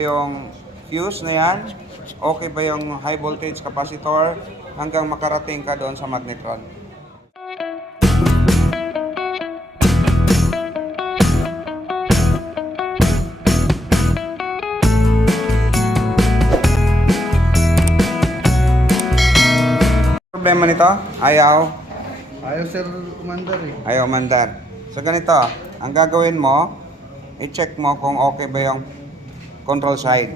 Yung fuse na yan, okay ba yung high voltage capacitor hanggang makarating ka doon sa magnetron. Problema nito? Ayaw Sir umandar eh. Ayaw mandar. So ganito, ang gagawin mo, i-check mo kung okay ba yung control side.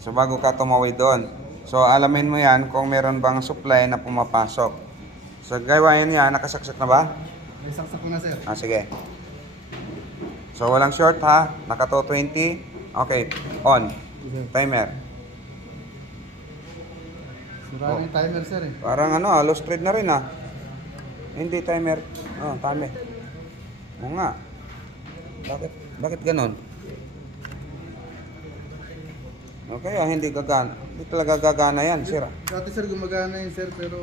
So bago ka tumawid doon. So alamin mo yan kung meron bang supply na pumapasok. So gawain yan, nakasaksak na ba? May saksak ko na sir. Sige. So walang short ha, naka 220. Okay, on. Timer. Sira yung timer sir eh. Parang lost thread na rin Hindi timer. Timer. Oo nga. Bakit ganon? Okay, hindi gagana. Hindi talaga gagana yan, sir. Dati sir gumagana yun sir pero...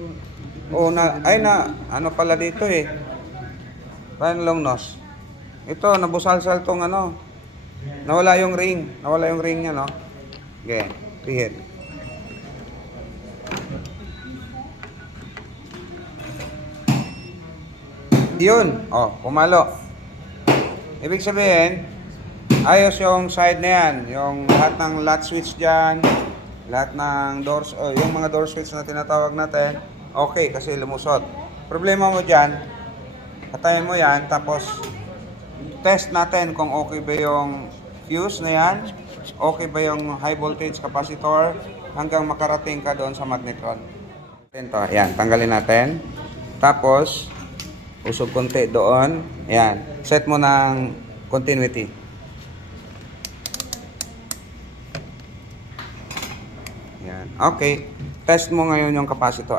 Ano pala dito eh. Parang long nose. Ito, nabusalsal tong Nawala yung ring. Nawala yung ring niya, no? Okay, pihit. Yun. Pumalo. Ibig sabihin, ayos yung side na yan. Yung lahat ng latch switch dyan, lahat ng doors, yung mga door switch na tinatawag natin, okay kasi lumusot. Problema mo dyan, patayin mo yan, tapos test natin kung okay ba yung fuse na yan, okay ba yung high voltage capacitor hanggang makarating ka doon sa magnetron. Yan, tanggalin natin. Tapos, usog konti doon. Yan. Set mo ng continuity. Yan. Okay. Test mo ngayon yung capacitor.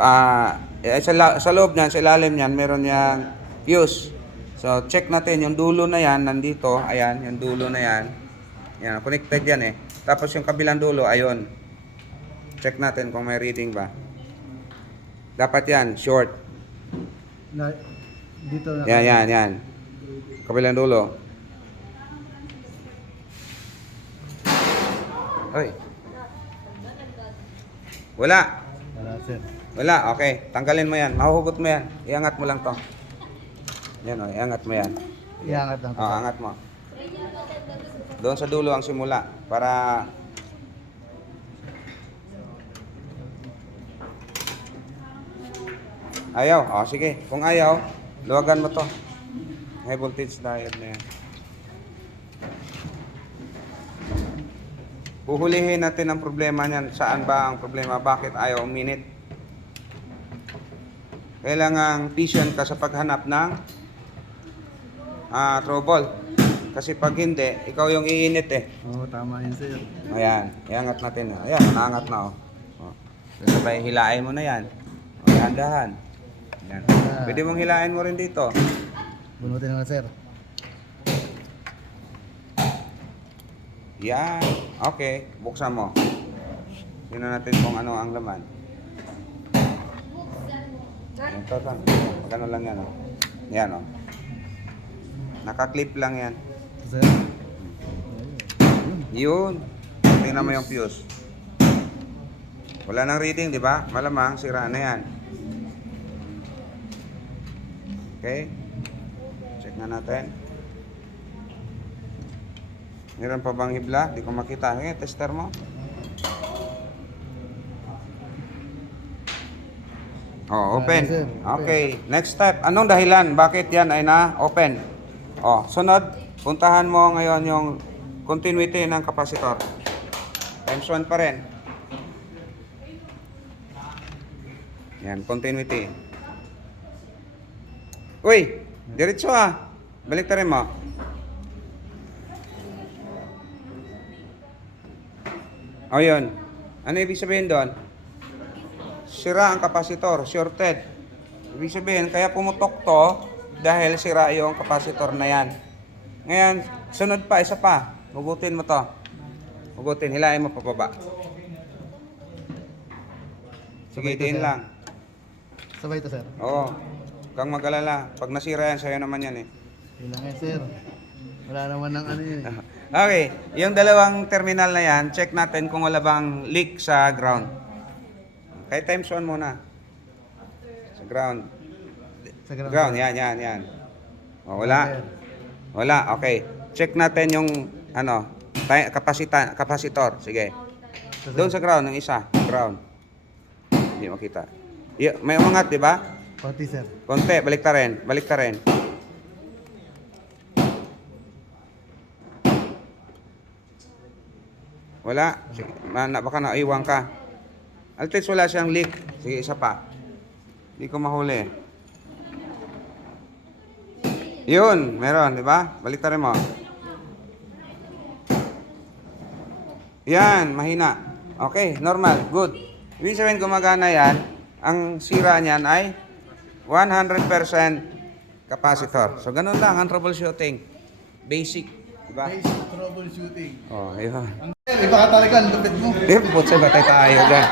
Sa loob niyan, sa ilalim niyan, meron yang fuse. So, check natin yung dulo na yan, nandito. Ayan, yung dulo na yan. Yan, connected yan eh. Tapos yung kabilang dulo, ayun. Check natin kung may reading ba. Dapat yan, short. Dito na. Yan. Kabilang dulo. Hoy. Wala, sir. Wala, okay. Tanggalin mo yan. Mahuhugot mo yan. Iangat mo lang to. Yan iangat mo yan. Iangat lang. Angat mo. Doon sa dulo ang simula. Para... Ayaw. Sige. Kung ayaw, luwagan mo to. High voltage diode na yan. Huhulihin natin ang problema niyan. Saan ba ang problema? Bakit ayaw uminit? Kailangang patient ka sa paghanap ng trouble. Kasi pag hindi, ikaw yung iinit eh. Tama yun sir. Ayan, iangat natin. Ayan, naangat na Sabay, hilain mo na yan. Dahan-dahan. Yan. Pwede mong hilain mo rin dito. Bunutin na sir. Yan. Okay. Buksan mo. Tingnan natin kung ano ang laman. Ito. Magkano lang yan. Yan Naka-clip lang yan. Sir? Yun. Tingnan mo yung fuse. Wala nang reading, di ba? Malamang sira na yan. Okay. Check na natin. Meron pa bang hibla? Di ko makita. Tester mo. Open. Okay. Next step. Anong dahilan? Bakit yan ay na-open? Sunod. Puntahan mo ngayon yung continuity ng capacitor. Times 1 pa rin. Yan, continuity. Uy! Diretso Balik rin mo. Yun. Ano ibig sabihin doon? Sira ang kapasitor, shorted. Ibig sabihin, kaya pumutok to dahil sira yung kapasitor na yan. Ngayon, sunod pa, isa pa. Hugutin mo to. Hugutin, hilain mo pababa. Sige, diin lang. Sabay to sir. Oo. Kang mag-alala. Pag nasira yan, sa'yo naman yan eh. Yun lang sir. Wala naman ng yun eh. Okay, yung dalawang terminal na yan, check natin kung wala bang leak sa ground. Kaya times 1 muna. Sa ground. Sa ground, Ground, sir. yan. O, wala. Wala, okay. Check natin yung, kapasitor. Sige. Doon sa ground, yung isa. Ground. Hindi makita. May umangat, di ba? Konti, sir. Konti, balik ta rin. Wala. Sige, baka naiwan ka. At least wala siyang leak. Sige, isa pa. Hindi ko mahuli. Yun, meron, di ba? Balik ta rin mo. Yan, mahina. Okay, normal, good. Ibig sabihin gumagana yan, ang sira niyan ay 100% capacitor. So, ganun lang ang troubleshooting. Basic, di ba? Basic troubleshooting. Oh, yun. Sir, iba ka talaga, ang lupit mo. Putsa, batay tayo dyan.